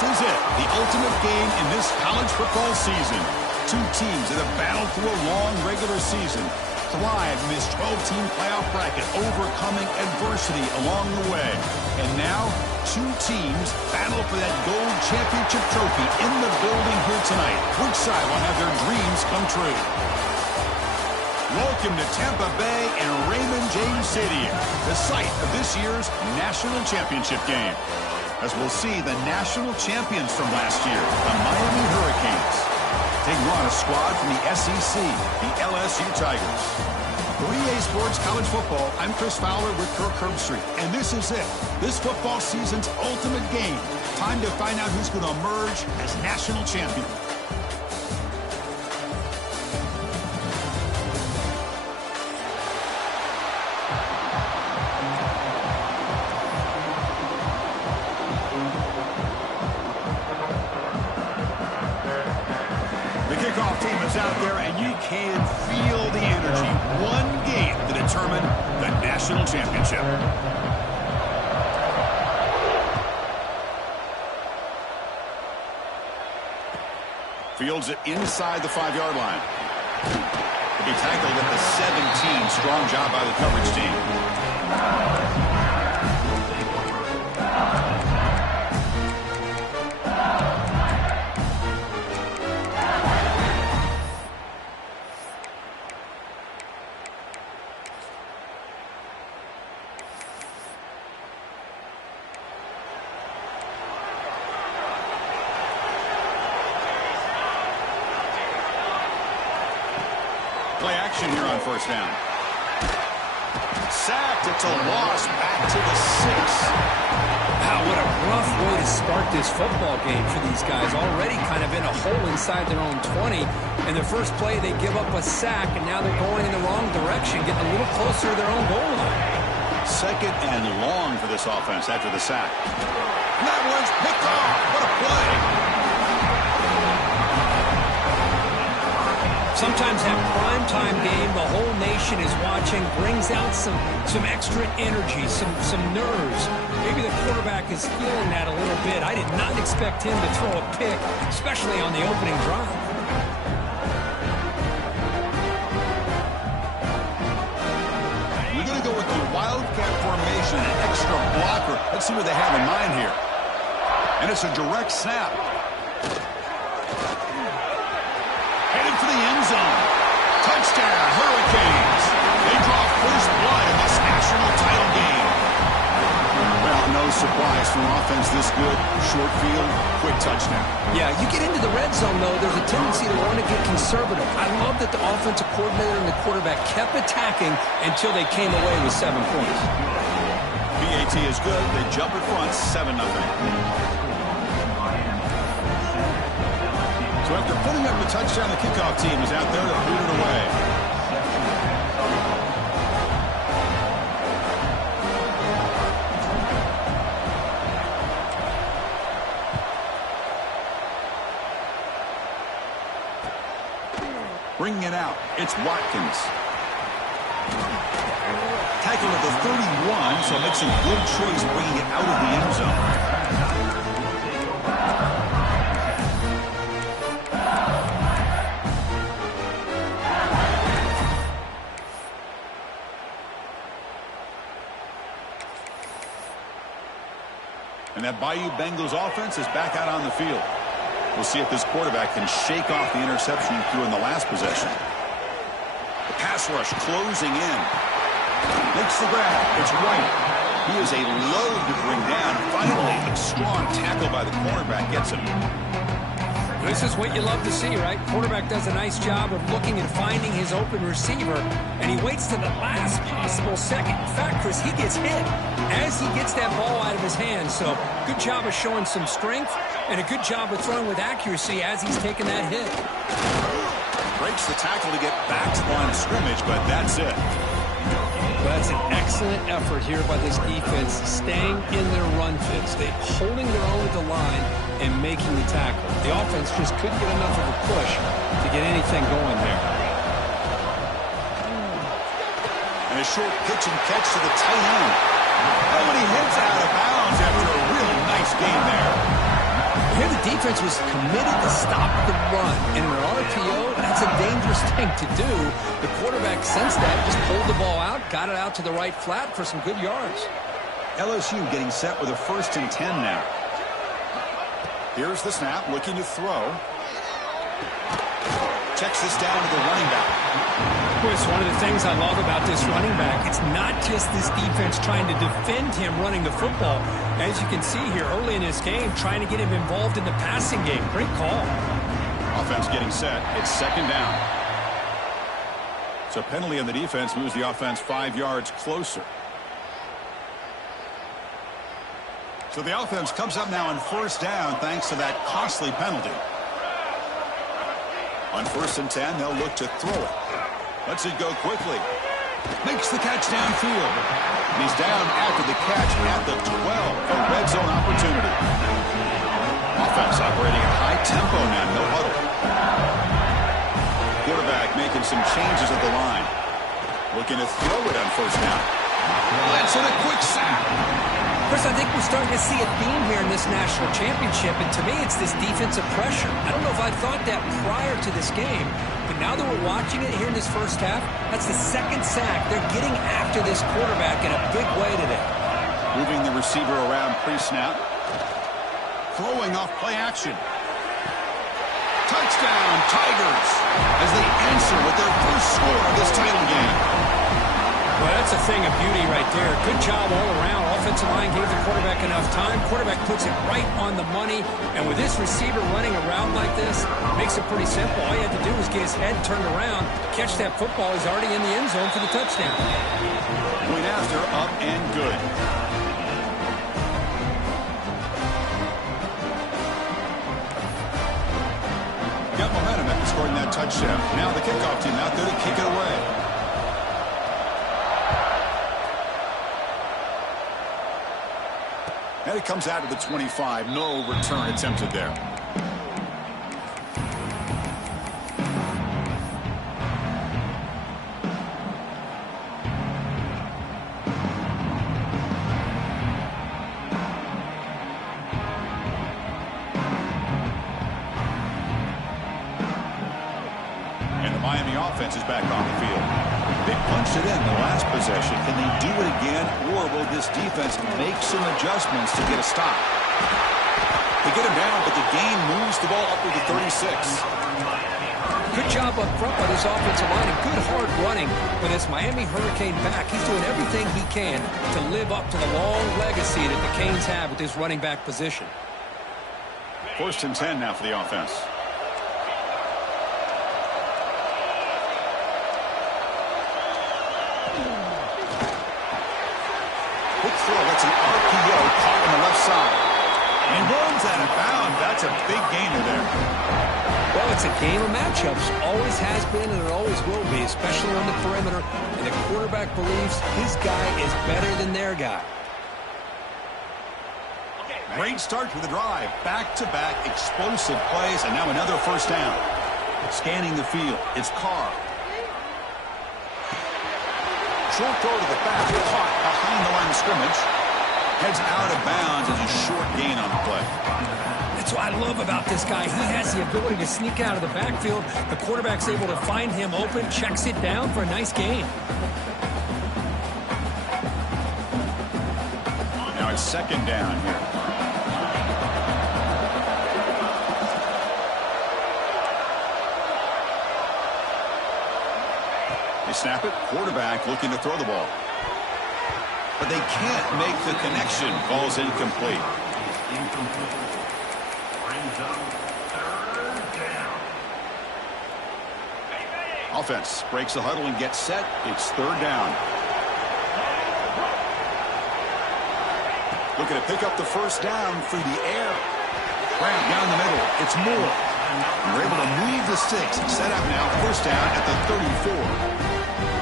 This is it, the ultimate game in this college football season. Two teams that have battled through a long regular season, thrived in this 12-team playoff bracket, overcoming adversity along the way. And now, two teams battle for that gold championship trophy in the building here tonight. Which side will have their dreams come true? Welcome to Tampa Bay and Raymond James Stadium, the site of this year's national championship game. As we'll see the national champions from last year, the Miami Hurricanes, taking on a squad from the SEC, the LSU Tigers. For EA Sports College Football, I'm Chris Fowler with Kirk Herbstreit, and this is it, this football season's ultimate game. Time to find out who's going to emerge as national champion. Out there, and you can feel the energy. One game to determine the national championship. Fields it inside the 5-yard line. To be tackled at the 17. Strong job by the coverage team. Play action here on first down. Sacked. It's a loss. Back to the 6. Wow, what a rough way to start this football game for these guys. Already kind of in a hole inside their own 20. In the first play, they give up a sack, and now they're going in the wrong direction, getting a little closer to their own goal line. Second and long for this offense after the sack. That one's picked off. What a play. Sometimes that primetime game, the whole nation is watching, brings out some extra energy, some nerves. Maybe the quarterback is feeling that a little bit. I did not expect him to throw a pick, especially on the opening drive. We're going to go with the wildcat formation, an extra blocker. Let's see what they have in mind here. And it's a direct snap. Headed for the end zone. Touchdown, Hurricanes. They draw first blood in this national title game. Well, no surprise from an offense this good. Short field, quick touchdown. Yeah, you get into the red zone, though, there's a tendency to want to get conservative. I love that the offensive coordinator and the quarterback kept attacking until they came away with 7 points. PAT is good. They jump in front, 7-0. So after putting up the touchdown, the kickoff team is out there to boot it away. Bringing it out, it's Watkins. Tackled at the 31, so makes a good choice bringing it out of the end zone. And that Bayou Bengals offense is back out on the field. We'll see if this quarterback can shake off the interception he threw in the last possession. The pass rush closing in. Makes the grab. It's White. He is a load to bring down. Finally, a strong tackle by the cornerback gets him. This is what you love to see, right? Quarterback does a nice job of looking and finding his open receiver, and he waits to the last possible second. In fact, Chris, he gets hit as he gets that ball out of his hands. So good job of showing some strength and a good job of throwing with accuracy as he's taking that hit. Breaks the tackle to get back to the line of scrimmage, but that's it. Well, that's an excellent effort here by this defense, staying in their run fits. They're holding their own at the line and making the tackle. The offense just couldn't get enough of a push to get anything going there. And a short pitch and catch to the tight end. Oh, and he hits out of bounds after a real nice game there. Here the defense was committed to stop the run. And in an RPO, that's a dangerous thing to do. The quarterback sensed that, just pulled the ball out, got it out to the right flat for some good yards. LSU getting set with a 1st and 10 now. Here's the snap, looking to throw. Checks this down to the running back. Chris, one of the things I love about this running back, it's not just this defense trying to defend him running the football. As you can see here early in this game, trying to get him involved in the passing game. Great call. Offense getting set. It's 2nd down. So penalty on the defense moves the offense 5 yards closer. So the offense comes up now on 1st down thanks to that costly penalty. On 1st and 10, they'll look to throw it. Lets it go quickly. Makes the catch downfield. And he's down after the catch at the 12. A red zone opportunity. Offense operating at high tempo now. No huddle. Quarterback making some changes at the line. Looking to throw it on 1st down. Let's hit a quick sack. Chris, I think we're starting to see a theme here in this national championship, and to me it's this defensive pressure. I don't know if I thought that prior to this game, but now that we're watching it here in this 1st half, that's the 2nd sack. They're getting after this quarterback in a big way today. Moving the receiver around pre-snap. Throwing off play action. Touchdown, Tigers, as they answer with their first score of this title game. Well, that's a thing of beauty right there. Good job all around. Offensive line gave the quarterback enough time. Quarterback puts it right on the money. And with this receiver running around like this, makes it pretty simple. All you have to do is get his head turned around, catch that football. He's already in the end zone for the touchdown. Point after, up and good. Got momentum after scoring that touchdown. Now the kickoff team out there to kick it away. And it comes out of the 25. No return attempted there. And the Miami offense is back on the field. They punched it in the last possession. Can they do it again, or will this defense make some adjustments to get a stop? They get him down, but the gain moves the ball up to the 36. Good job up front by this offensive line and good hard running. But as Miami Hurricane back, he's doing everything he can to live up to the long legacy that the Canes have with this running back position. 1st and 10 now for the offense. Quick throw, that's an RPO caught on the left side. And he runs out of bounds. That's a big gainer there. Well, it's a game of matchups. Always has been and it always will be, especially on the perimeter. And the quarterback believes his guy is better than their guy. Great start to the drive. Back-to-back explosive plays, and now another 1st down. Scanning the field, it's Carr. Short throw to the back, caught behind the line of scrimmage. Heads out of bounds as a short gain on the play. That's what I love about this guy. He has the ability to sneak out of the backfield. The quarterback's able to find him open, checks it down for a nice gain. Now it's 2nd down here. They snap it. Quarterback looking to throw the ball. But they can't make the connection. Ball's incomplete. Offense breaks the huddle and gets set. It's 3rd down. Looking to pick up the 1st down through the air. Grab down the middle. It's Moore. They're able to move the sticks. Set up now. 1st down at the 34.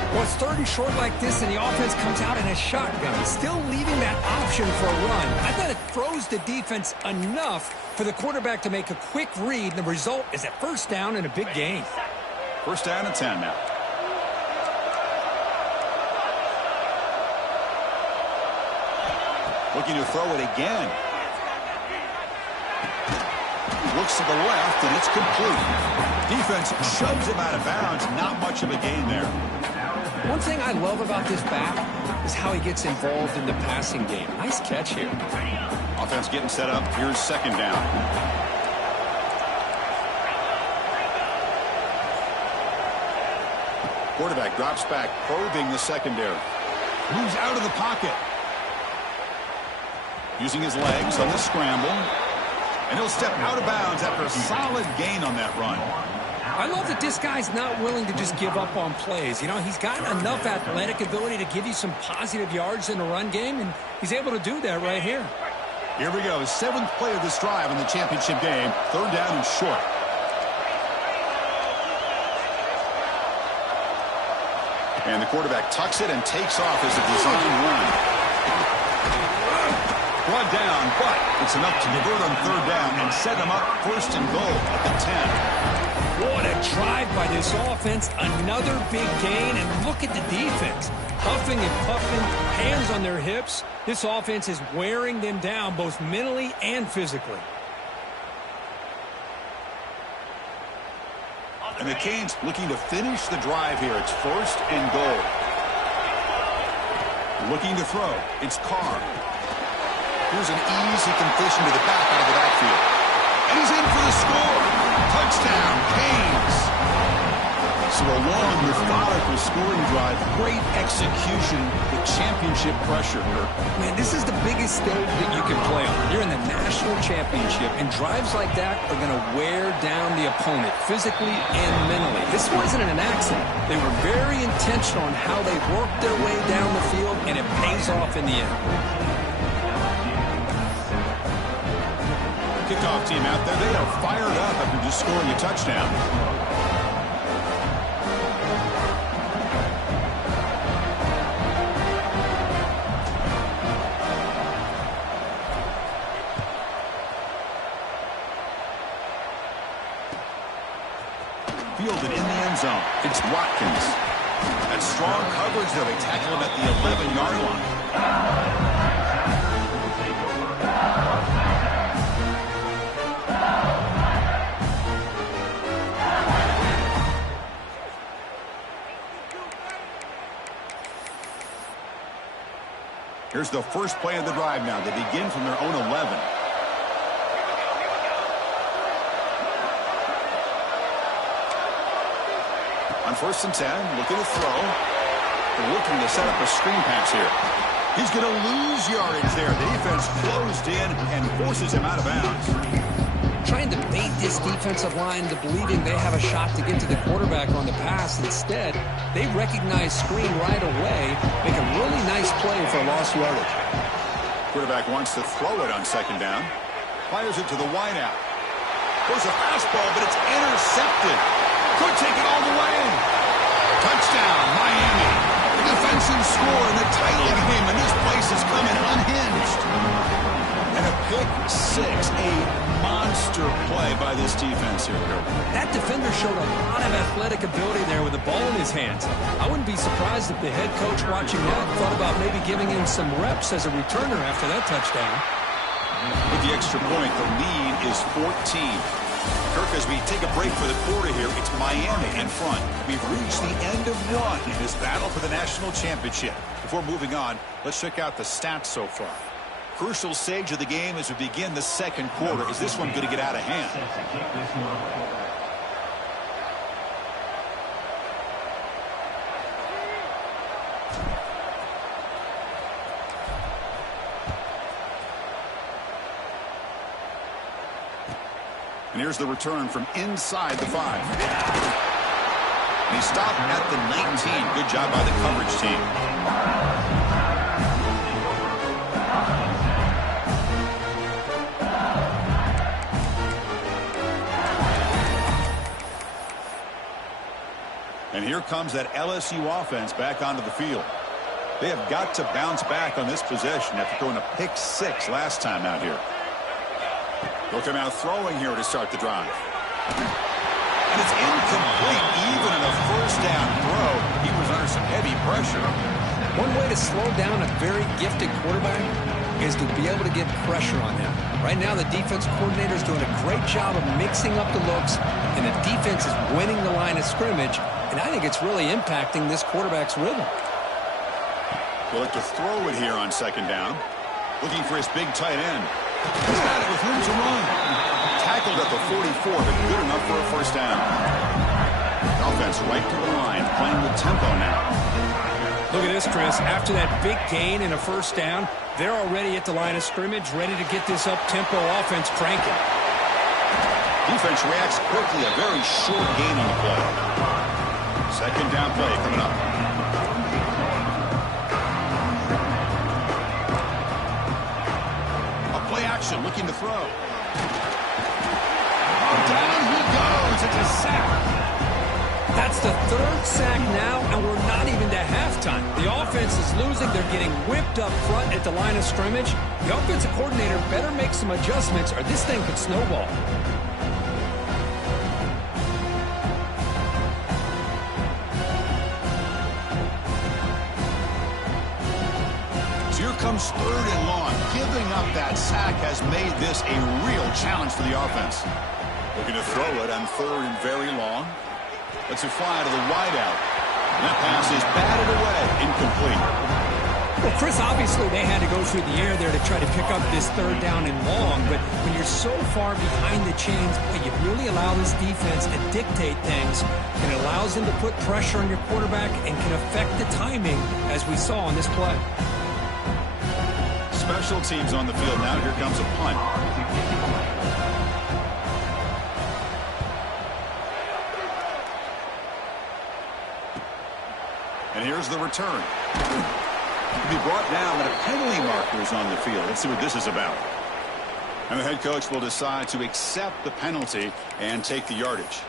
Well, it's 3rd and short like this, and the offense comes out in a shotgun, still leaving that option for a run. I thought it throws the defense enough for the quarterback to make a quick read, and the result is a 1st down and a big gain. 1st down and 10 now. Looking to throw it again. looks to the left, and it's complete. Defense shoves him out of bounds. Not much of a gain there. One thing I love about this back is how he gets involved in the passing game. Nice catch here. Offense getting set up. Here's second down. Quarterback drops back, probing the secondary. Moves out of the pocket. Using his legs on the scramble. And he'll step out of bounds after a solid gain on that run. I love that this guy's not willing to just give up on plays. You know, he's got enough athletic ability to give you some positive yards in the run game, and he's able to do that right here. Here we go. 7th play of this drive in the championship game. 3rd down and short. And the quarterback tucks it and takes off as a design run. Brought down, but it's enough to convert on 3rd down and set him up 1st and goal at the 10. What a drive by this offense. Another big gain, and look at the defense. Huffing and puffing, hands on their hips. This offense is wearing them down both mentally and physically. And the Canes looking to finish the drive here. It's 1st and goal. Looking to throw. It's Carr. Here's an easy completion to the back out of the backfield. And he's in for the score. Touchdown, Canes. So a long, methodical scoring drive. Great execution with championship pressure. Man, this is the biggest stage that you can play on. You're in the national championship, and drives like that are going to wear down the opponent physically and mentally. This wasn't an accident. They were very intentional on how they worked their way down the field, and it pays off in the end. Kickoff team out there. They are fired up after just scoring a touchdown. Fielded in the end zone. It's Watkins. That's strong coverage, though. They tackle him at the 11-yard line. Here's the first play of the drive now. They begin from their own 11. On 1st and 10, looking to throw. They're looking to set up a screen pass here. He's going to lose yardage there. The defense closed in and forces him out of bounds. Trying to bait this defensive line to believing they have a shot to get to the quarterback on the pass. Instead, they recognize screen right away, make a really nice play for lost yardage. Quarterback wants to throw it on 2nd down. Fires it to the wideout. Goes a fastball, but it's intercepted. Could take it all the way. Touchdown, Miami. The defensive score in the tight game, and this place is coming unhinged. And a pick 6, a monster play by this defense here. That defender showed a lot of athletic ability there with the ball in his hands. I wouldn't be surprised if the head coach watching that thought about maybe giving him some reps as a returner after that touchdown. With the extra point, the lead is 14. Kirk, as we take a break for the quarter here, it's Miami in front. We've reached the end of one in this battle for the national championship. Before moving on, let's check out the stats so far. Crucial stage of the game as we begin the 2nd quarter. Is this one going to get out of hand? And here's the return from inside the 5. And he stopped at the 19. Good job by the coverage team. And here comes that LSU offense back onto the field. They have got to bounce back on this possession after throwing a pick 6 last time out here. They'll come out throwing here to start the drive. And it's incomplete. Even in a 1st down throw, he was under some heavy pressure. One way to slow down a very gifted quarterback is to be able to get pressure on him. Right now, the defense coordinator is doing a great job of mixing up the looks, and the defense is winning the line of scrimmage, and I think it's really impacting this quarterback's rhythm. He'll look to throw it here on second down. Looking for his big tight end. He's got it with room to run. Tackled at the 44, but good enough for a first down. Offense right to the line, playing with tempo now. Look at this, Chris. After that big gain and a first down, they're already at the line of scrimmage, ready to get this up-tempo offense cranking. Defense reacts quickly, a very short gain on the play. Second down play coming up. A play action, looking to throw. Oh, down he goes. It's a sack. That's the third sack now, and we're not even to halftime. The offense is losing. They're getting whipped up front at the line of scrimmage. The offensive coordinator better make some adjustments, or this thing could snowball. So here comes third and long. Giving up that sack has made this a real challenge for the offense. Looking to throw it on third and very long. Lets it fly to the wideout. And that pass is batted away, incomplete. Well, Chris, obviously they had to go through the air there to try to pick up this third down and long, but when you're so far behind the chains, boy, you really allow this defense to dictate things, and it allows them to put pressure on your quarterback and can affect the timing, as we saw on this play. Special teams on the field now. Here comes a punt. And here's the return. To be brought down, and a penalty marker is on the field. Let's see what this is about. And the head coach will decide to accept the penalty and take the yardage.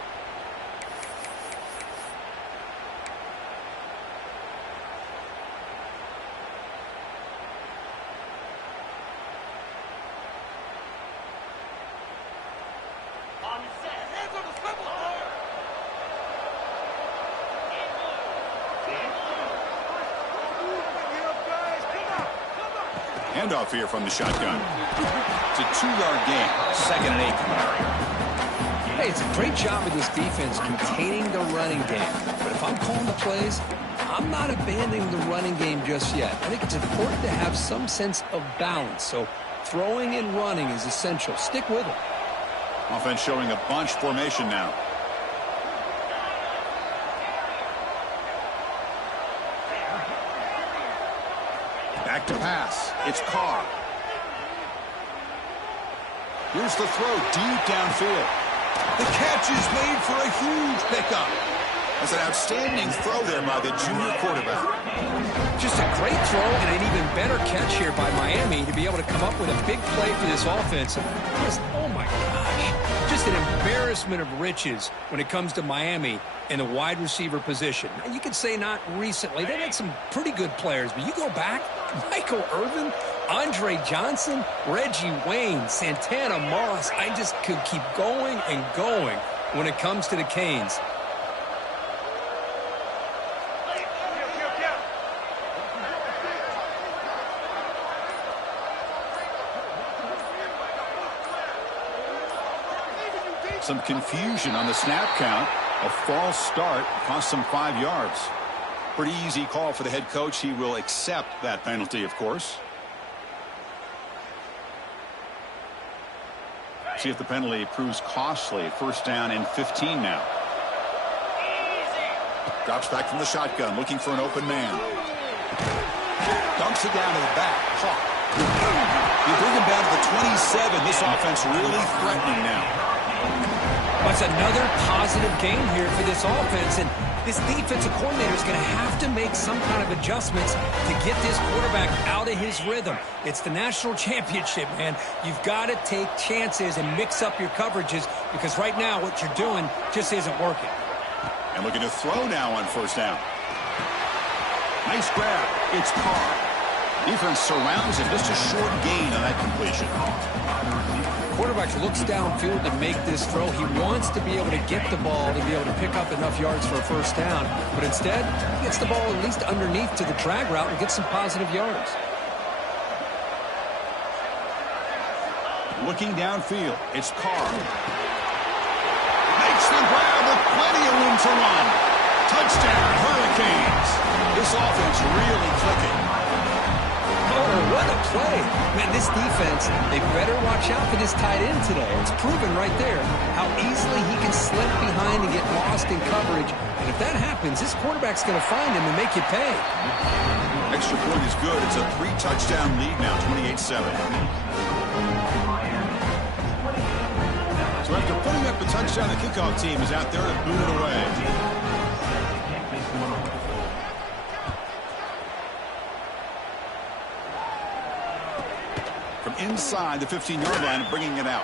Handoff here from the shotgun. It's a 2-yard gain. 2nd and 8. Hey, it's a great job of this defense containing the running game. But if I'm calling the plays, I'm not abandoning the running game just yet. I think it's important to have some sense of balance. So throwing and running is essential. Stick with it. Offense showing a bunch formation now. Back to pass. It's Carr. Here's the throw deep downfield. The catch is made for a huge pickup. That's an outstanding throw there by the junior quarterback. Just a great throw and an even better catch here by Miami to be able to come up with a big play for this offense. Just, oh my gosh, just an embarrassment of riches when it comes to Miami in the wide receiver position. Now, you could say not recently. They've had some pretty good players, but you go back, Michael Irvin, Andre Johnson, Reggie Wayne, Santana Moss. I just could keep going and going when it comes to the Canes. Some confusion on the snap count. A false start cost them 5 yards. Pretty easy call for the head coach. He will accept that penalty, of course. See if the penalty proves costly. 1st down and 15 now. Drops back from the shotgun, looking for an open man. Dumps it down to the back. Hawk. You bring him down to the 27. This offense really threatening now. That's another positive game here for this offense, and this defensive coordinator is going to have to make some kind of adjustments to get this quarterback out of his rhythm. It's the national championship, man. You've got to take chances and mix up your coverages because right now what you're doing just isn't working. And looking to throw now on 1st down. Nice grab. It's Carr. Defense surrounds him. Just a short gain on that completion. Quarterback looks downfield to make this throw. He wants to be able to get the ball to be able to pick up enough yards for a 1st down. But instead, he gets the ball at least underneath to the drag route and gets some positive yards. Looking downfield, it's Carr. Makes the grab with plenty of room to run. Touchdown, Hurricanes. This offense really clicking. Oh, what a play. Man, this defense, they better watch out for this tight end today. It's proven right there how easily he can slip behind and get lost in coverage. And if that happens, this quarterback's going to find him and make you pay. Extra point is good. It's a 3-touchdown lead now, 28-7. So after putting up a touchdown, the kickoff team is out there to boot it away. From inside the 15-yard line, bringing it out.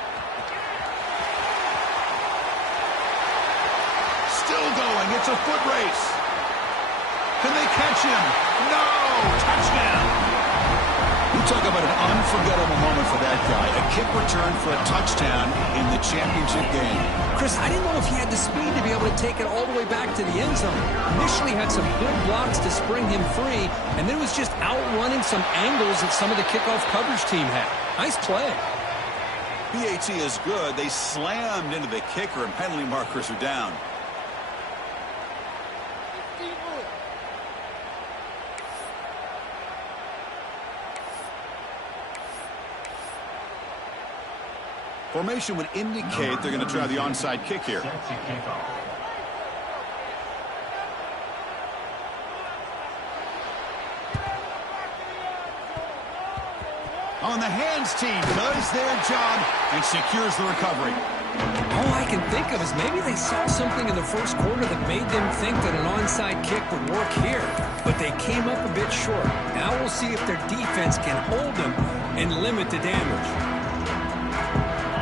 Still going. It's a foot race. Can they catch him? No! Touchdown! You talk about an unforgettable moment for that guy. A kick return for a touchdown in the championship game. Chris, I didn't know if he had the speed to be able to take it all the way back to the end zone. Initially had some good blocks to spring him free, and then was just outrunning some angles that some of the kickoff coverage team had. Nice play. PAT is good. They slammed into the kicker, and penalty markers are down. Formation would indicate they're going to try the onside kick here. On the hands team does their job and secures the recovery. All I can think of is maybe they saw something in the first quarter that made them think that an onside kick would work here, but they came up a bit short. Now we'll see if their defense can hold them and limit the damage.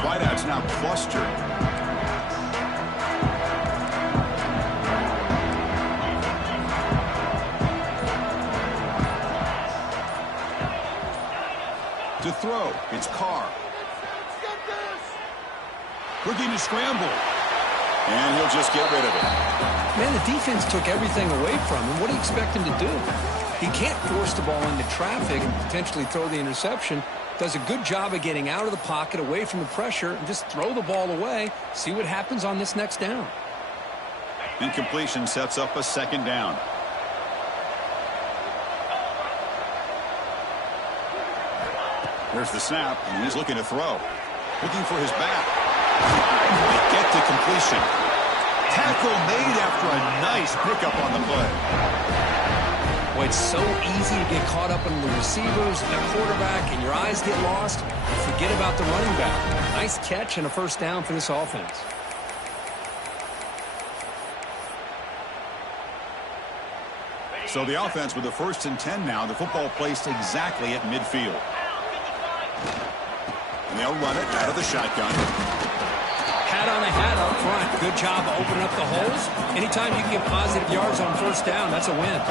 Wideouts now clustered. To throw, it's Carr. Looking to scramble. And he'll just get rid of it. Man, the defense took everything away from him. What do you expect him to do? He can't force the ball into traffic and potentially throw the interception. Does a good job of getting out of the pocket, away from the pressure, and just throw the ball away. See what happens on this next down. Incompletion sets up a second down. There's the snap, and he's looking to throw. Looking for his back. They get to completion. Tackle made after a nice pickup on the play. Well, it's so easy to get caught up in the receivers and the quarterback, and your eyes get lost. You forget about the running back. Nice catch and a first down for this offense. So the offense with the 1st and 10 now. The football placed exactly at midfield. And they'll run it out of the shotgun. Hat on a hat up front. Good job opening up the holes. Anytime you can get positive yards on first down, that's a win.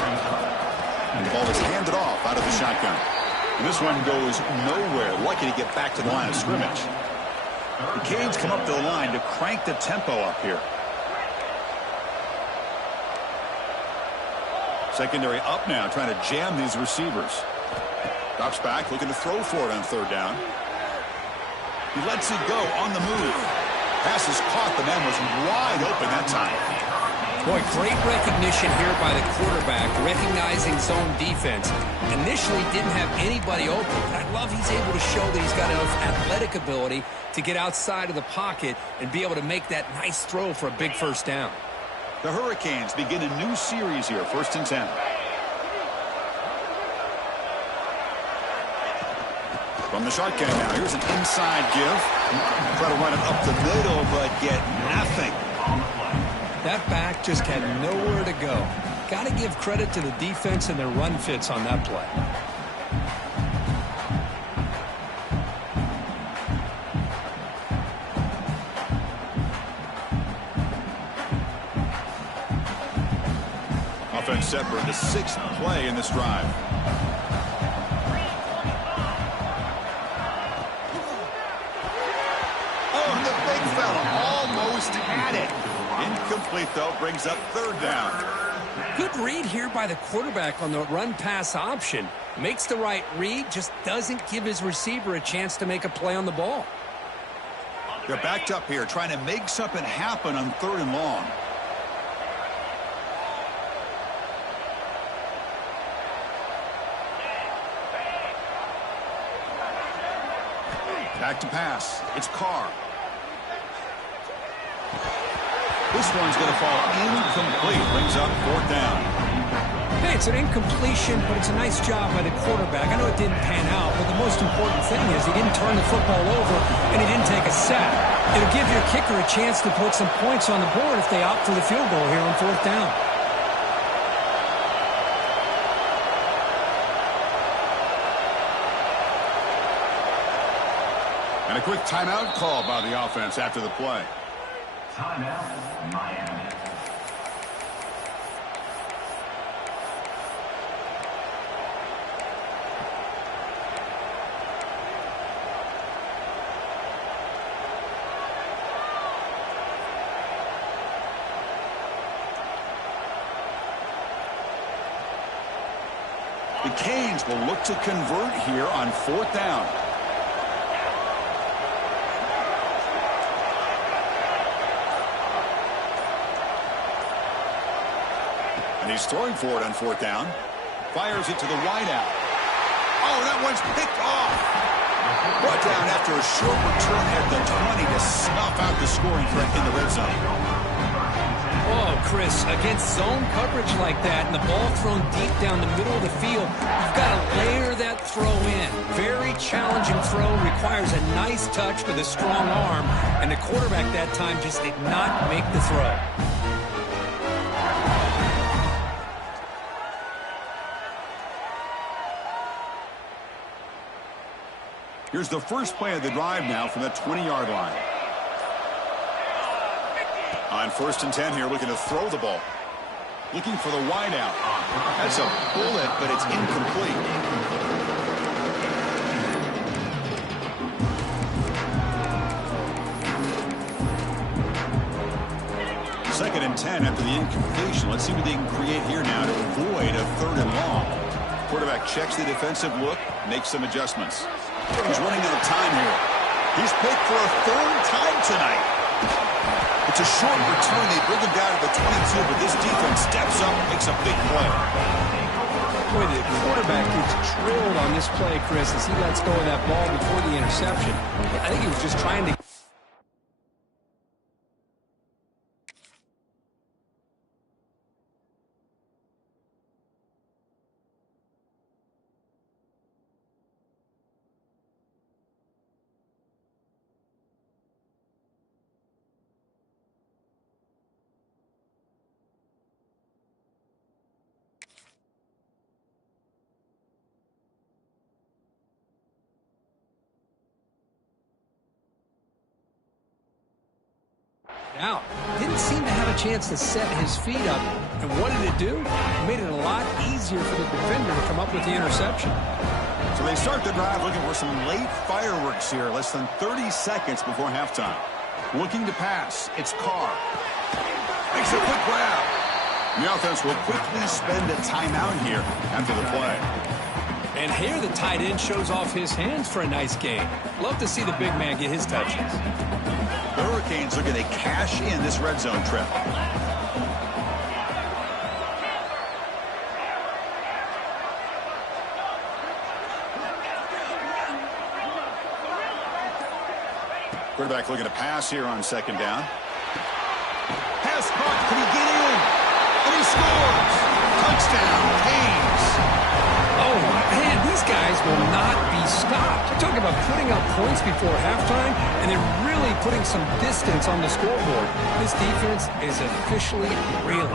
And the ball is handed off out of the shotgun. And this one goes nowhere. Lucky to get back to the line of scrimmage. The Canes come up to the line to crank the tempo up here. Secondary up now, trying to jam these receivers. Drops back, looking to throw for it on 3rd down. He lets it go on the move. Pass is caught. The man was wide open that time. Boy, great recognition here by the quarterback, recognizing zone defense. Initially didn't have anybody open, but I love he's able to show that he's got enough athletic ability to get outside of the pocket and be able to make that nice throw for a big first down. The Hurricanes begin a new series here, 1st and 10. From the shotgun now, here's an inside give. Try to run it up the middle, but get nothing. That back just had nowhere to go. Got to give credit to the defense and their run fits on that play. Offense set for the 6th play in this drive. Oh, the big fella almost had it. Incomplete, though, brings up 3rd down. Good read here by the quarterback on the run-pass option. Makes the right read, just doesn't give his receiver a chance to make a play on the ball. They're backed up here, trying to make something happen on 3rd and long. Back to pass. It's Carr. This one's going to fall incomplete. Brings up 4th down. Hey, it's an incompletion, but it's a nice job by the quarterback. I know it didn't pan out, but the most important thing is he didn't turn the football over and he didn't take a sack. It'll give your kicker a chance to put some points on the board if they opt for the field goal here on 4th down. And a quick timeout call by the offense after the play. Timeout, Miami. The Canes will look to convert here on 4th down. And he's throwing for it on 4th down. Fires it to the wideout. Oh, that one's picked off. Brought down after a short return at the 20 to snuff out the scoring threat in the red zone. Oh, Chris, against zone coverage like that and the ball thrown deep down the middle of the field, you've got to layer that throw in. Very challenging throw, requires a nice touch with a strong arm, and the quarterback that time just did not make the throw. Here's the first play of the drive now from the 20-yard line. On 1st and 10 here, looking to throw the ball. Looking for the wideout. That's a bullet, but it's incomplete. Second and 10 after the incompletion. Let's see what they can create here now to avoid a 3rd and long. Quarterback checks the defensive look, makes some adjustments. He's running out of time here. He's picked for a 3rd time tonight. It's a short return. They bring him down to the 22, but this defense steps up and makes a big play. Boy, the quarterback gets drilled on this play, Chris, as he lets go of that ball before the interception. I think he was just trying to... Out. Didn't seem to have a chance to set his feet up. And what did it do? It made it a lot easier for the defender to come up with the interception. So they start the drive looking for some late fireworks here. Less than 30 seconds before halftime. Looking to pass. It's Carr. Makes a quick grab. The offense will quickly spend a timeout here after the play. And here the tight end shows off his hands for a nice game. Love to see the big man get his touches. The Hurricanes looking to cash in this red zone trip. Quarterback looking to pass here on 2nd down. Pass caught. Can he get in? And he scores. Touchdown, Canes. Oh, man, these guys will not be stopped. You're talking about putting up points before halftime, and they're really putting some distance on the scoreboard. This defense is officially reeling.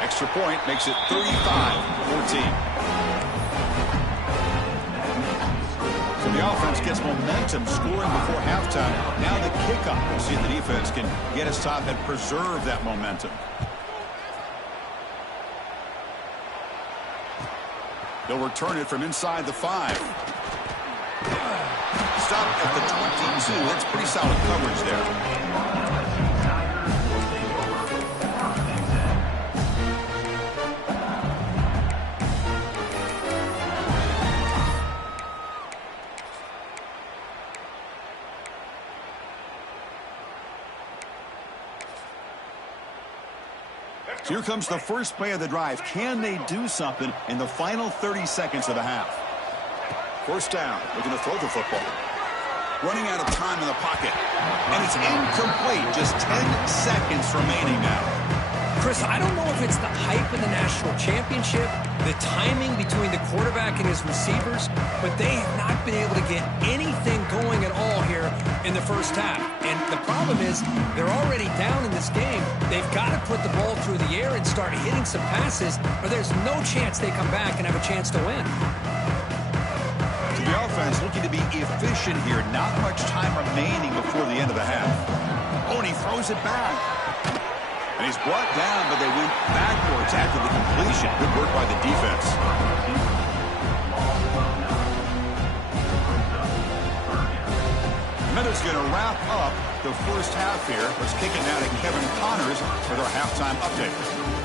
Extra point makes it 35-14. So the offense gets momentum scoring before halftime. Now the kickoff. We'll see if the defense can get us top and preserve that momentum. They'll return it from inside the 5. Stop at the 22. That's pretty solid coverage there. So here comes the first play of the drive. Can they do something in the final 30 seconds of the half? First down. Looking to throw the football. Running out of time in the pocket. And it's incomplete. Just 10 seconds remaining now. Chris, I don't know if it's the hype of the national championship, the timing between the quarterback and his receivers, but they have not been able to get anything going at all here in the first half. And the problem is they're already down in this game. They've got to put the ball through the air and start hitting some passes, or there's no chance they come back and have a chance to win. So the offense looking to be efficient here. Not much time remaining before the end of the half. Oh, and he throws it back. And he's brought down, but they went backwards after the completion. Good work by the defense. Meadows going to wrap up the first half here. Let's kick it now to Kevin Connors with our halftime update.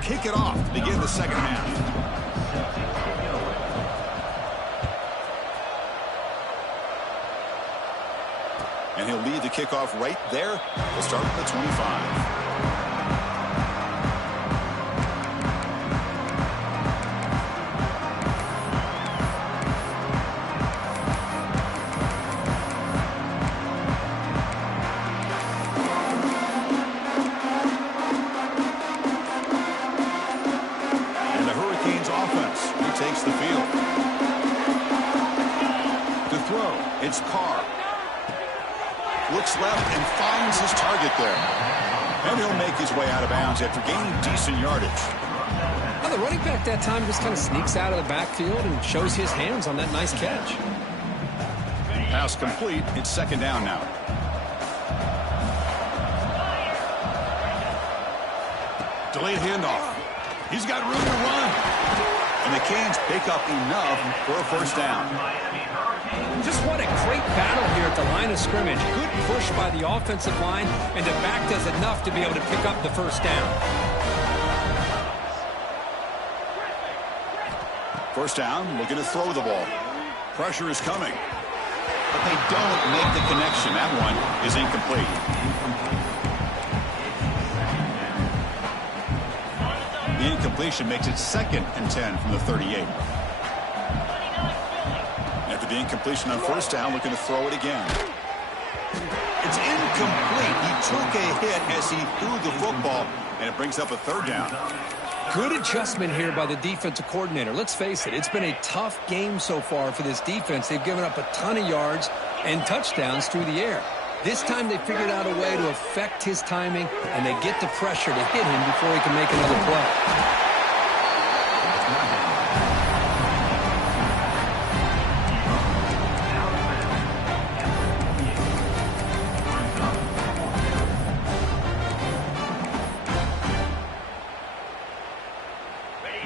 Kick it off to begin the second half. And he'll lead the kickoff right there. We'll start at the 25. It's Carr. Looks left and finds his target there. And he'll make his way out of bounds after gaining decent yardage. Well, the running back that time just kind of sneaks out of the backfield and shows his hands on that nice catch. Pass complete. It's second down now. Delayed handoff. He's got room to run. And the Canes pick up enough for a first down. Just what a great battle here at the line of scrimmage. Good push by the offensive line, and the back does enough to be able to pick up the first down. First down, looking to throw the ball. Pressure is coming. But they don't make the connection. That one is incomplete. The incompletion makes it 2nd and 10 from the 38. The incompletion on first down, looking to throw it again. It's incomplete. He took a hit as he threw the football, and it brings up a third down. Good adjustment here by the defensive coordinator. Let's face it, it's been a tough game so far for this defense. They've given up a ton of yards and touchdowns through the air. This time they figured out a way to affect his timing, and they get the pressure to hit him before he can make another play.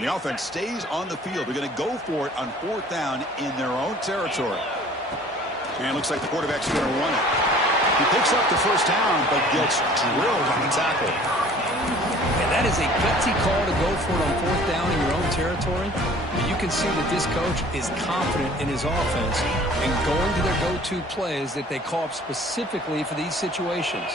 The offense stays on the field. They're going to go for it on fourth down in their own territory. And it looks like the quarterback's going to run it. He picks up the first down, but gets drilled on the tackle. And that is a gutsy call to go for it on fourth down in your own territory. But you can see that this coach is confident in his offense and going to their go-to plays that they call up specifically for these situations.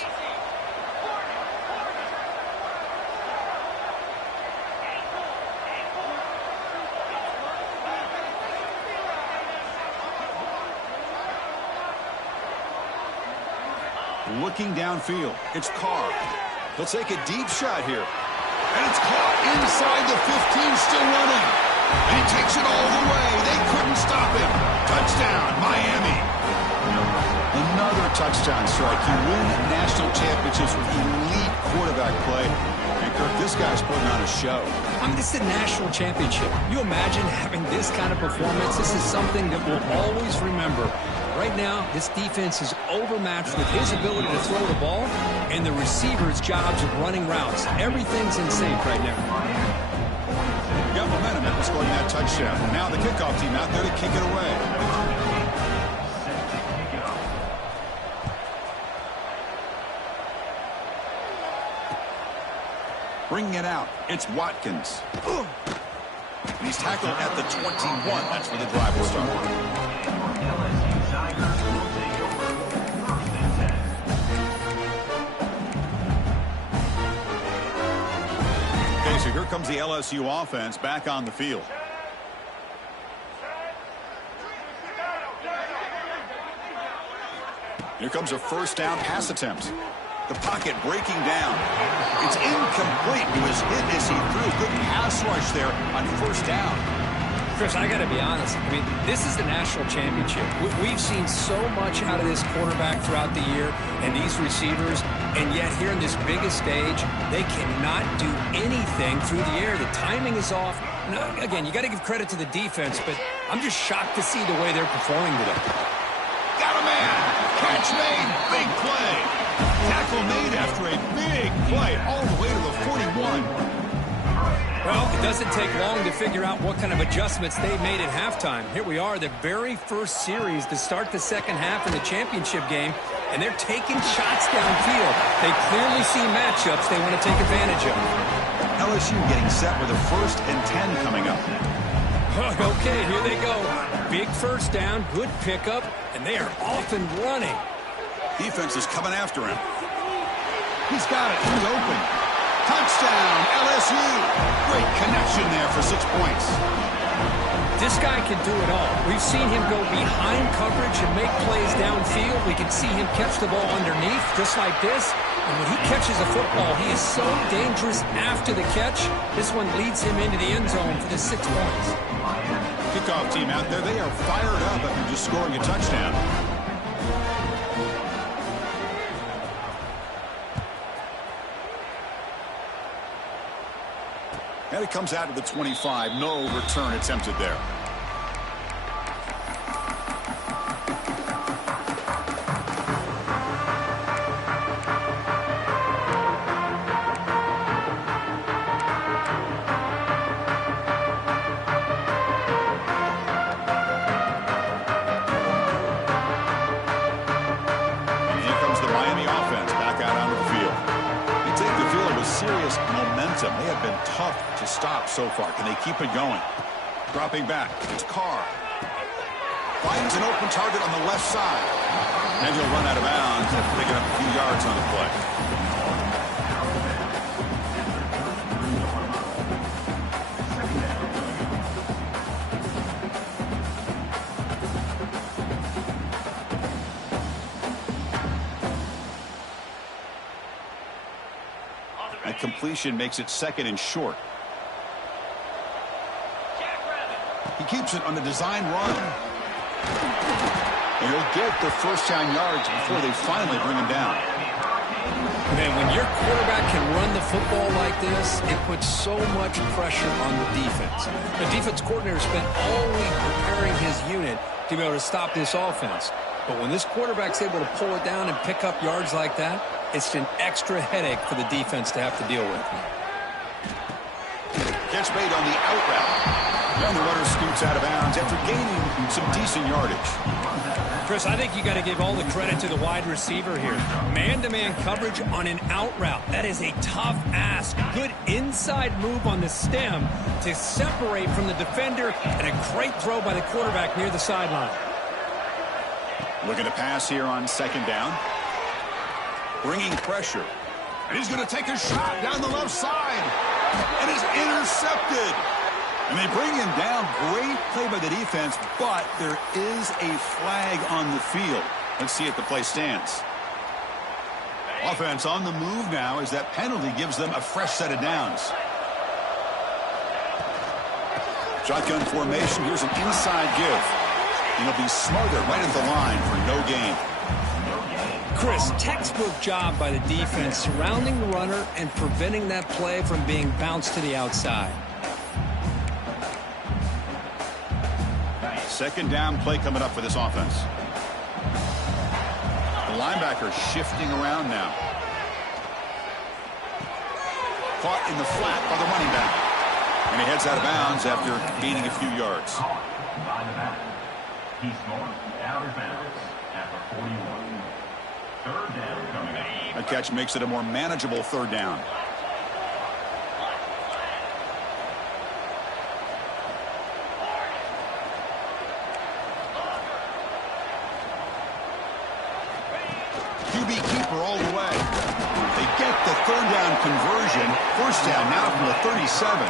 Looking downfield, it's Carr. He'll take a deep shot here. And it's caught inside the 15, still running. And he takes it all the way. They couldn't stop him. Touchdown, Miami. Another touchdown strike. You win national championships with elite quarterback play. And Kirk, this guy's putting on a show. I mean, this is a national championship. You imagine having this kind of performance? This is something that we'll always remember. Right now, this defense is overmatched with his ability to throw the ball and the receiver's jobs of running routes. Everything's in sync right now. Got momentum after scoring that touchdown. Now the kickoff team out there to kick it away. Bringing it out, it's Watkins. And he's tackled at the 21. That's where the drive will start. LSU Tigers will take over 1st and 10. Okay, so here comes the LSU offense back on the field. Here comes a first down pass attempt. The pocket breaking down. It's incomplete. He was hit as he threw a good pass rush there on first down. Chris, I got to be honest. I mean, this is the national championship. We've seen so much out of this quarterback throughout the year and these receivers, and yet here in this biggest stage, they cannot do anything through the air. The timing is off. Now, again, you got to give credit to the defense, but I'm just shocked to see the way they're performing today. Got a man. Catch made. Big play. Tackle made after a big play all the way to the 41. Well, it doesn't take long to figure out what kind of adjustments they made at halftime. Here we are, the very first series to start the second half in the championship game, and they're taking shots downfield. They clearly see matchups they want to take advantage of. LSU getting set with a 1st and 10 coming up. Okay, here they go. Big first down, good pickup, and they are off and running. Defense is coming after him. He's got it in the open. Touchdown, LSU. Great connection there for 6 points. This guy can do it all. We've seen him go behind coverage and make plays downfield. We can see him catch the ball underneath, just like this. And when he catches a football, he is so dangerous after the catch. This one leads him into the end zone for the 6 points. Kickoff team out there, they are fired up after just scoring a touchdown. And it comes out to the 25. No return attempted there. And here comes the Miami offense back out onto the field. You take the field with serious momentum. They have been tough to stop so far. Can they keep it going? Dropping back. It's Carr. Finds an open target on the left side. And he'll run out of bounds after picking up a few yards on the play. That completion makes it 2nd and short. He keeps it on the design run. And he'll get the first down yards before they finally bring him down. Man, when your quarterback can run the football like this, it puts so much pressure on the defense. The defense coordinator spent all week preparing his unit to be able to stop this offense. But when this quarterback's able to pull it down and pick up yards like that, it's an extra headache for the defense to have to deal with. Catch made on the out route. And the runner scoots out of bounds after gaining some decent yardage. Chris, I think you got to give all the credit to the wide receiver here. Man-to-man coverage on an out route. That is a tough ask. Good inside move on the stem to separate from the defender, and a great throw by the quarterback near the sideline. Looking to pass here on 2nd down. Bringing pressure. And he's going to take a shot down the left side. And it's intercepted. And they bring him down. Great play by the defense, but there is a flag on the field. Let's see if the play stands. Offense on the move now as that penalty gives them a fresh set of downs. Shotgun formation. Here's an inside give. And he'll be smothered right at the line for no gain. Chris, textbook job by the defense surrounding the runner and preventing that play from being bounced to the outside. 2nd down play coming up for this offense. The linebacker shifting around now. Caught in the flat by the running back. And he heads out of bounds after gaining a few yards. By the back. He's going out of bounds at the 41. 3rd down coming up. That catch makes it a more manageable 3rd down. QB keeper all the way. They get the third down conversion. First down now from the 37.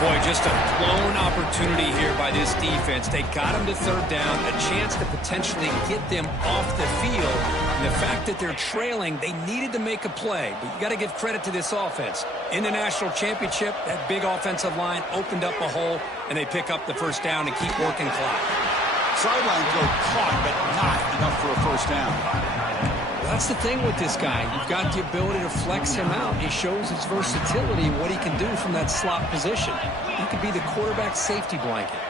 Boy, just a blown opportunity here by this defense. They got him to third down, a chance to potentially get them off the field. And the fact that they're trailing, they needed to make a play. But you got to give credit to this offense. In the national championship, that big offensive line opened up a hole, and they pick up the first down and keep working clock. Sideline throw caught, but not enough for a first down. That's the thing with this guy. You've got the ability to flex him out. He shows his versatility and what he can do from that slot position. He could be the quarterback's safety blanket.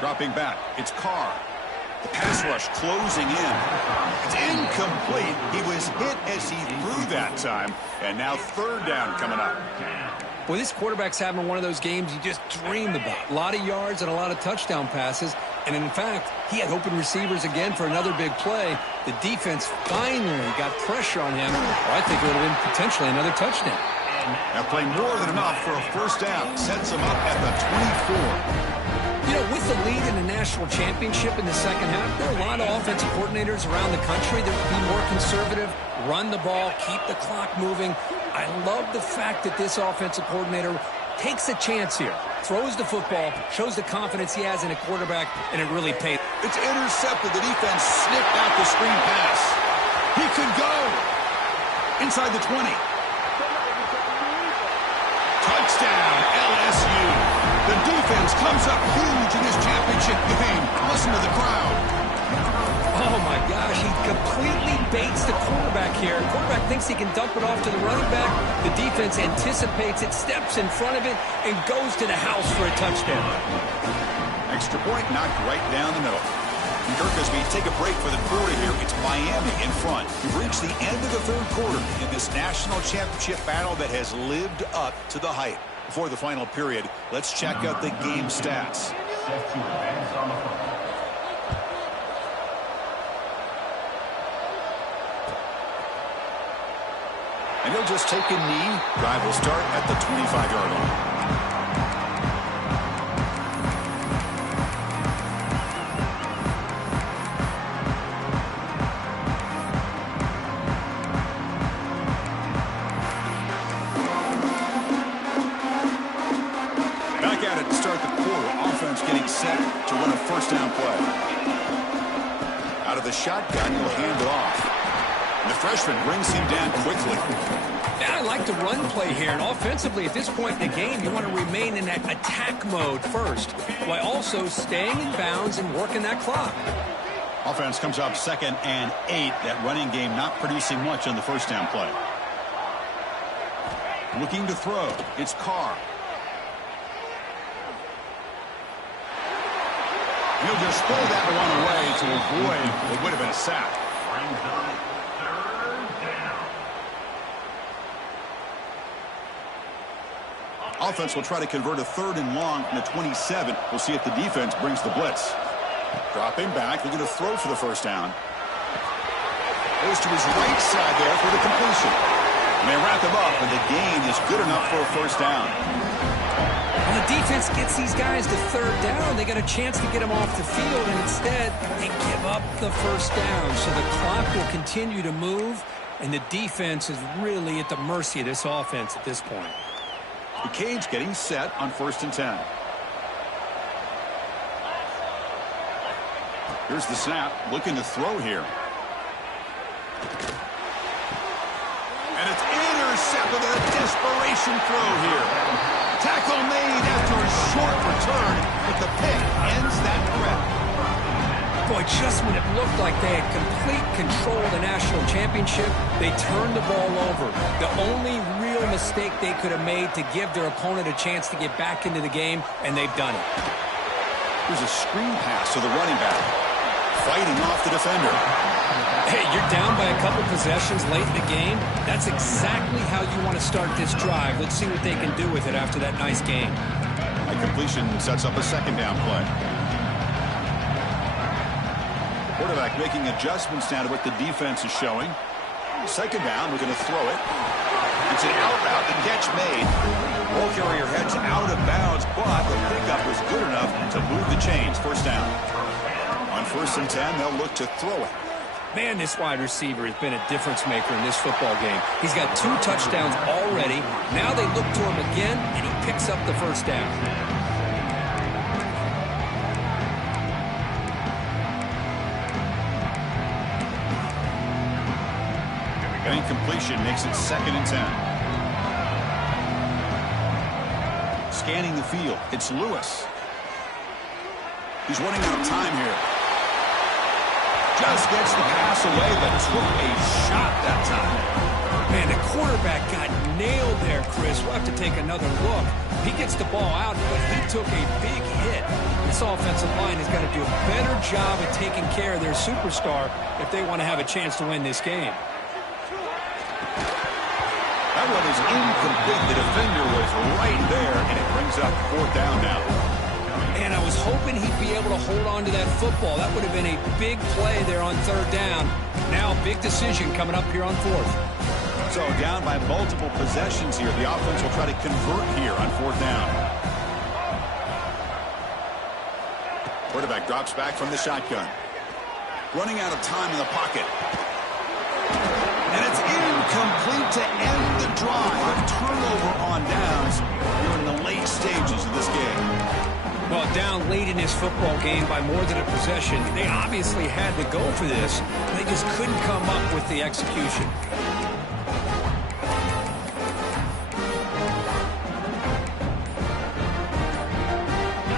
Dropping back, it's Carr. The pass rush closing in. It's incomplete. He was hit as he threw that time. And now third down coming up. Well, this quarterback's having one of those games you just dreamed about. A lot of yards and a lot of touchdown passes. And in fact, he had open receivers again for another big play. The defense finally got pressure on him. Well, I think it would have been potentially another touchdown. Now playing more than enough for a first down. Sets him up at the 24. You know, with the lead in the national championship in the second half, there are a lot of offensive coordinators around the country that would be more conservative, run the ball, keep the clock moving. I love the fact that this offensive coordinator takes a chance here, throws the football, shows the confidence he has in a quarterback, and it really paid. It's intercepted. The defense snipped out the screen pass. He could go inside the 20. Touchdown, LSU. The defense comes up huge in this championship game. Listen to the crowd. Oh, my gosh. He completely baits the quarterback here. The quarterback thinks he can dump it off to the running back. The defense anticipates it, steps in front of it, and goes to the house for a touchdown. Extra point knocked right down the middle. And Kirk, as we take a break for the quarter here, it's Miami in front. We've reached the end of the third quarter in this national championship battle that has lived up to the hype. Before the final period, let's check out the game stats. And he'll just take a knee. Drive will start at the 25-yard line. Set to run a first down play. Out of the shotgun, he'll hand it off. And the freshman brings him down quickly. Yeah, I like the run play here. And offensively, at this point in the game, you want to remain in that attack mode first, while also staying in bounds and working that clock. Offense comes up 2nd and 8. That running game not producing much on the first down play. Looking to throw. It's Carr. He'll just throw that one away to avoid what would have been a sack. Offense will try to convert a 3rd and long from the 27. We'll see if the defense brings the blitz. Dropping back, looking to throw for the first down. Goes to his right side there for the completion. And they wrap him up, and the gain is good enough for a first down. When the defense gets these guys to third down, they got a chance to get them off the field, and instead they give up the first down. So the clock will continue to move, and the defense is really at the mercy of this offense at this point. The Canes getting set on 1st and 10. Here's the snap, looking to throw here. And it's intercepted, a desperation throw here. Tackle made after a short return, but the pick ends that threat. Boy, just when it looked like they had complete control of the national championship, they turned the ball over. The only real mistake they could have made to give their opponent a chance to get back into the game, and they've done it. There's a screen pass to the running back, fighting off the defender. Hey, you're down by a couple possessions late in the game. That's exactly how you want to start this drive. Let's see what they can do with it after that nice game. A completion sets up a 2nd down play. Quarterback making adjustments now to what the defense is showing. 2nd down, we're going to throw it. It's an out route, the catch made. Ball carrier heads out of bounds, but the pickup was good enough to move the chains. First down. On 1st and 10, they'll look to throw it. Man, this wide receiver has been a difference maker in this football game. He's got 2 touchdowns already. Now they look to him again, and he picks up the first down. An incompletion makes it 2nd and 10. Scanning the field, it's Lewis. He's running out of time here. Just gets the pass away, but took a shot that time. Man, the quarterback got nailed there, Chris. We'll have to take another look. He gets the ball out, but he took a big hit. This offensive line has got to do a better job of taking care of their superstar if they want to have a chance to win this game. That one is incomplete. The defender was right there, and it brings up 4th down now. And I was hoping he'd be able to hold on to that football. That would have been a big play there on 3rd down. Now a big decision coming up here on 4th. So down by multiple possessions here. The offense will try to convert here on 4th down. Quarterback drops back from the shotgun. Running out of time in the pocket. And it's incomplete to end the drive. A turnover on downs. You're in the late stages of this game. Well, down late in this football game by more than a possession, they obviously had to go for this. They just couldn't come up with the execution.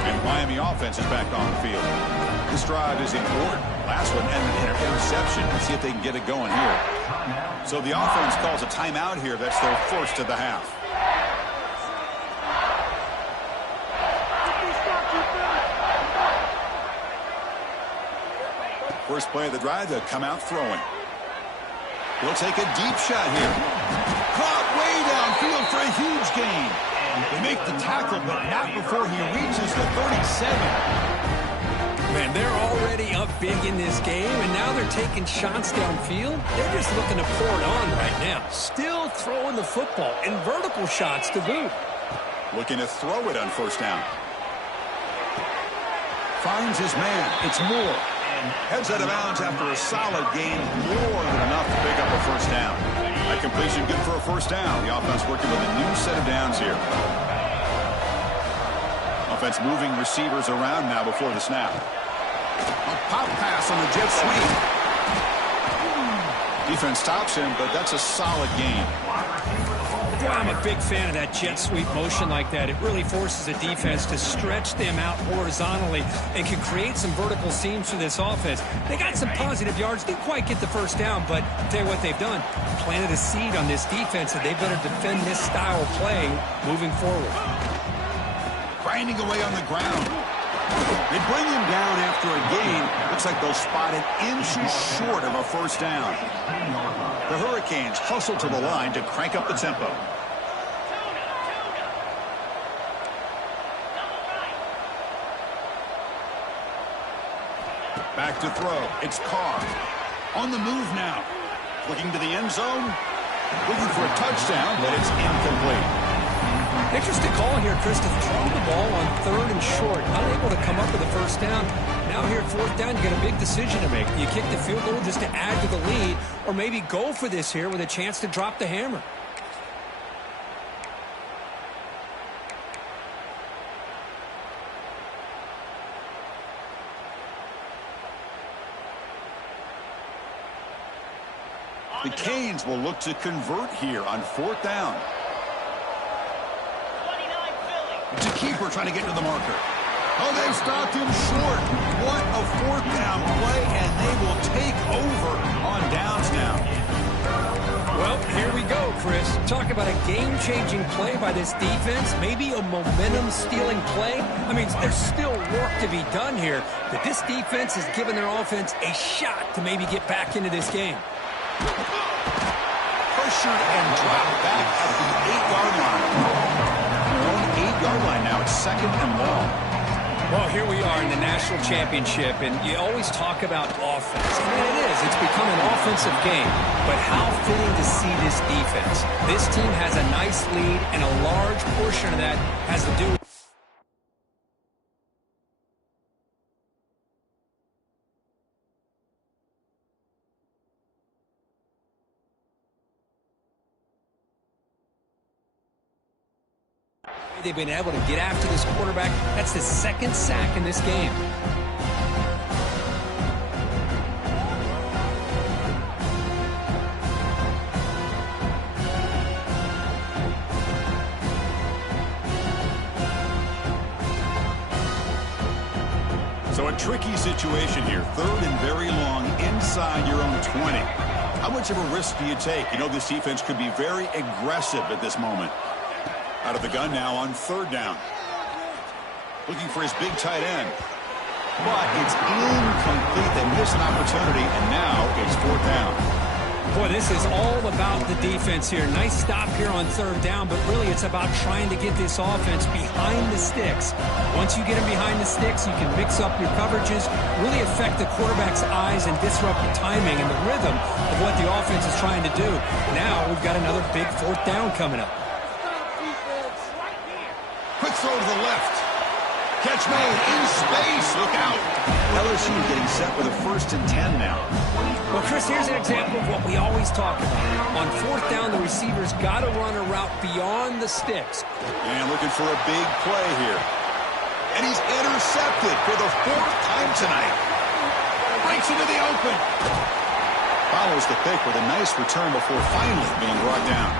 And Miami offense is back on the field. This drive is important. Last one ended in an interception. Let's see if they can get it going here. So the offense calls a timeout here. That's their first of the half. First play of the drive, they'll come out throwing. He'll take a deep shot here. Caught way downfield for a huge gain. They make the tackle, but not before he reaches the 37. Man, they're already up big in this game, and now they're taking shots downfield. They're just looking to pour it on right now. Still throwing the football, and vertical shots to boot. Looking to throw it on 1st down. Finds his man. It's Moore. Heads out of bounds after a solid gain. More than enough to pick up a 1st down. That completion good for a 1st down. The offense working with a new set of downs here. Offense moving receivers around now before the snap. A pop pass on the jet sweep. Defense stops him, but that's a solid gain. I'm a big fan of that jet sweep motion like that. It really forces a defense to stretch them out horizontally and can create some vertical seams for this offense. They got some positive yards. Didn't quite get the 1st down, but I'll tell you what they've done. Planted a seed on this defense that they better defend this style of play moving forward. Grinding away on the ground. They bring him down after a gain. Looks like they'll spot it inches short of a 1st down. The Hurricanes hustle to the line to crank up the tempo. Back to throw. It's Carr. On the move now. Looking to the end zone. Looking for a touchdown, but it's incomplete. Interesting call here, Chris, to throw the ball on 3rd and short. Unable to come up with a 1st down. Now here at 4th down, you got a big decision to make. Do you kick the field goal just to add to the lead, or maybe go for this here with a chance to drop the hammer? The Canes will look to convert here on 4th down. It's a keeper trying to get to the marker. Oh, they stopped him short. What a 4th down play, and they will take over on downs now. Well, here we go, Chris. Talk about a game-changing play by this defense. Maybe a momentum-stealing play. I mean, there's still work to be done here, but this defense has given their offense a shot to maybe get back into this game. Pressured and dropped back at the 8-yard line. On the 8-yard line now. It's 2nd and long. Well, here we are in the national championship, and you always talk about offense. I mean, it is. It's become an offensive game. But how fitting to see this defense. This team has a nice lead, and a large portion of that has to do with they've been able to get after this quarterback. That's the second sack in this game. So a tricky situation here. 3rd and very long inside your own 20. How much of a risk do you take? You know, this defense could be very aggressive at this moment. Out of the gun now on 3rd down. Looking for his big tight end. But it's incomplete. They miss an opportunity, and now it's 4th down. Boy, this is all about the defense here. Nice stop here on 3rd down, but really it's about trying to get this offense behind the sticks. Once you get them behind the sticks, you can mix up your coverages, really affect the quarterback's eyes and disrupt the timing and the rhythm of what the offense is trying to do. Now we've got another big 4th down coming up. Quick throw to the left. Catch made in space. Look out. LSU getting set with a 1st and 10 now. Well, Chris, here's an example of what we always talk about. On 4th down, the receiver's got to run a route beyond the sticks. And looking for a big play here. And he's intercepted for the 4th time tonight. Breaks into the open. Follows the pick with a nice return before finally being brought down.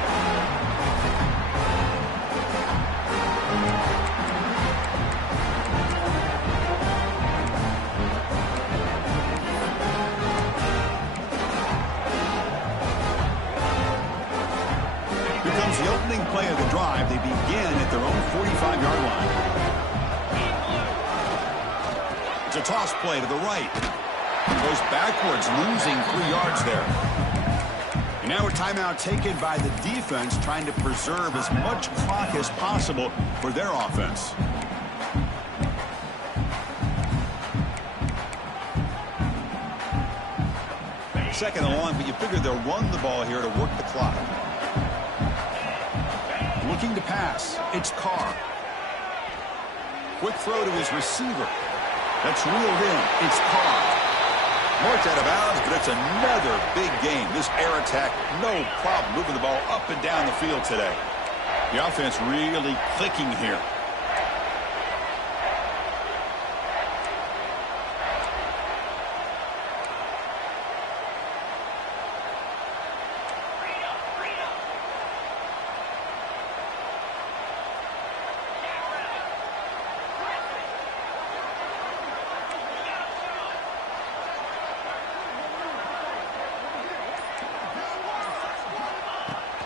The opening play of the drive, they begin at their own 45-yard line. It's a toss play to the right. Goes backwards, losing 3 yards there. And now a timeout taken by the defense, trying to preserve as much clock as possible for their offense. Second and long, but you figure they'll run the ball here to work the clock. Looking to pass. It's Carr. Quick throw to his receiver. That's reeled in. It's Carr. Marked out of bounds, but it's another big game. This air attack, no problem moving the ball up and down the field today. The offense really clicking here.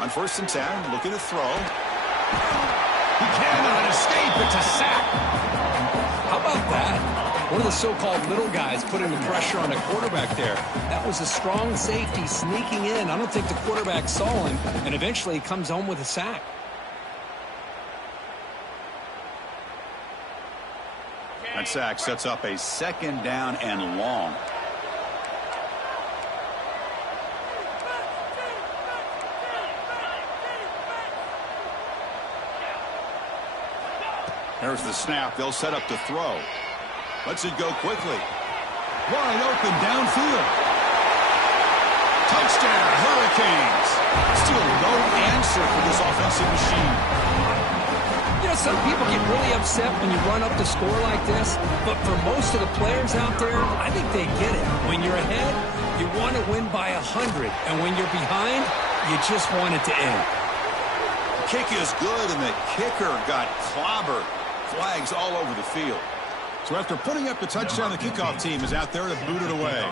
On 1st and 10, looking to throw. He cannot escape. It's a sack. How about that? One of the so-called little guys putting the pressure on a quarterback there. That was a strong safety sneaking in. I don't think the quarterback saw him, and eventually he comes home with a sack. That sack sets up a 2nd down and long. There's the snap. They'll set up to throw. Lets it go quickly. Wide open downfield. Touchdown, Hurricanes. Still no answer for this offensive machine. You know, some people get really upset when you run up the score like this, but for most of the players out there, I think they get it. When you're ahead, you want to win by 100, and when you're behind, you just want it to end. The kick is good, and the kicker got clobbered. Flags all over the field. So after putting up the touchdown, the kickoff team is out there to boot it away.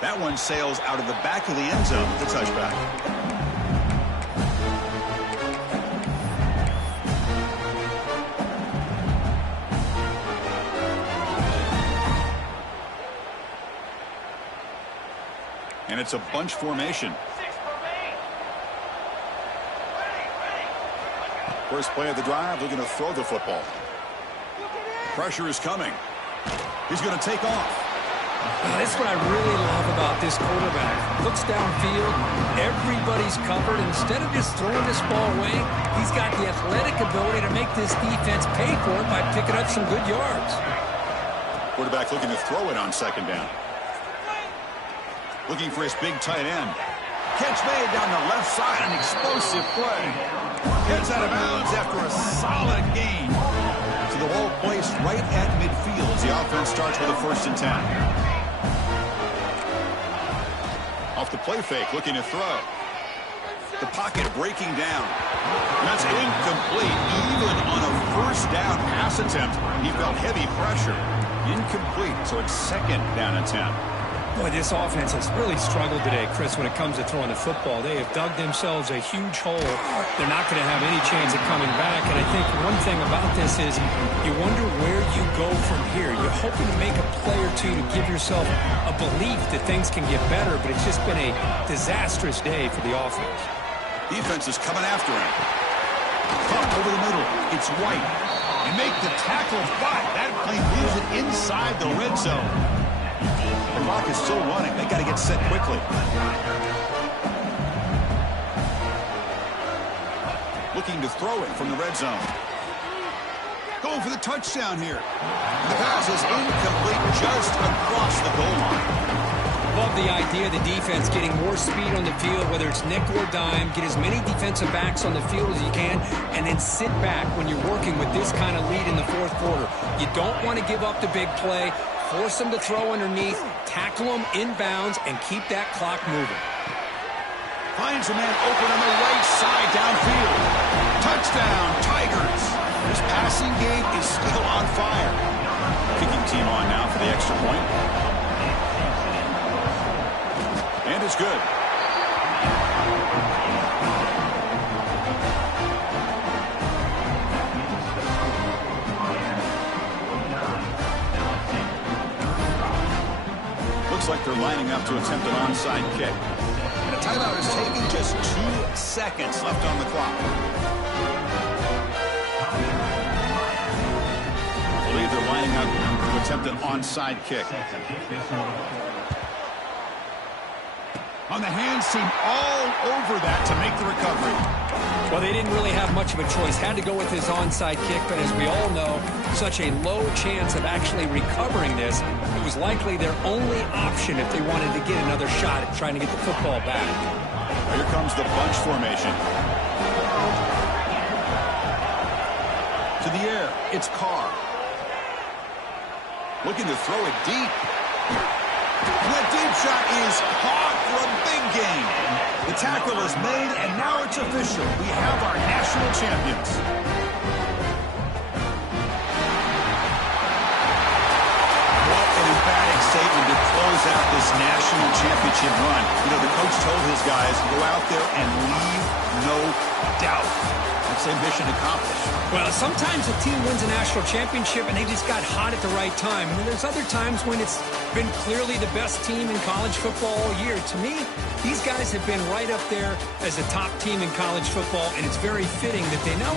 That one sails out of the back of the end zone with the touchback. And it's a bunch formation. First play of the drive, looking to throw the football. Pressure is coming. He's going to take off. Now, this is what I really love about this quarterback. Looks downfield, everybody's covered. Instead of just throwing this ball away, he's got the athletic ability to make this defense pay for it by picking up some good yards. Quarterback looking to throw it on second down. Looking for his big tight end. Catch made down the left side, an explosive play. Gets out of bounds after a solid gain. To the hole placed right at midfield as the offense starts with a 1st and 10. Off the play fake, looking to throw. The pocket breaking down. That's incomplete. Even on a 1st down pass attempt, he felt heavy pressure. Incomplete, so it's 2nd down and 10. Boy, this offense has really struggled today, Chris, when it comes to throwing the football. They have dug themselves a huge hole. They're not going to have any chance of coming back. And I think one thing about this is you wonder where you go from here. You're hoping to make a play or two to give yourself a belief that things can get better, but it's just been a disastrous day for the offense. Defense is coming after him. Pumped over the middle. It's White. You make the tackle, but that plane leaves it inside the red zone. The clock is still running. They got to get set quickly. Looking to throw it from the red zone. Going for the touchdown here. The pass is incomplete just across the goal line. Love the idea of the defense getting more speed on the field, whether it's nickel or dime. Get as many defensive backs on the field as you can, and then sit back when you're working with this kind of lead in the 4th quarter. You don't want to give up the big play. Force them to throw underneath, tackle them inbounds, and keep that clock moving. Finds a man open on the right side downfield. Touchdown, Tigers. This passing game is still on fire. Kicking team on now for the extra point. And it's good. Looks like they're lining up to attempt an onside kick. And a timeout is taken, just 2 seconds left on the clock. I believe they're lining up to attempt an onside kick. On the hands team all over that to make the recovery. Well, they didn't really have much of a choice. Had to go with his onside kick, but as we all know, such a low chance of actually recovering this. It was likely their only option if they wanted to get another shot at trying to get the football back. Here comes the bunch formation. To the air, it's Carr. Looking to throw it deep. And that deep shot is caught for a big gain. The tackle is made, and now it's official. We have our national champions. What an emphatic statement to close out this national championship run. You know, the coach told his guys, go out there and leave no doubt. That's their mission accomplished. Well, sometimes a team wins a national championship and they just got hot at the right time. And there's other times when it's been clearly the best team in college football all year. To me, these guys have been right up there as a top team in college football, and it's very fitting that they now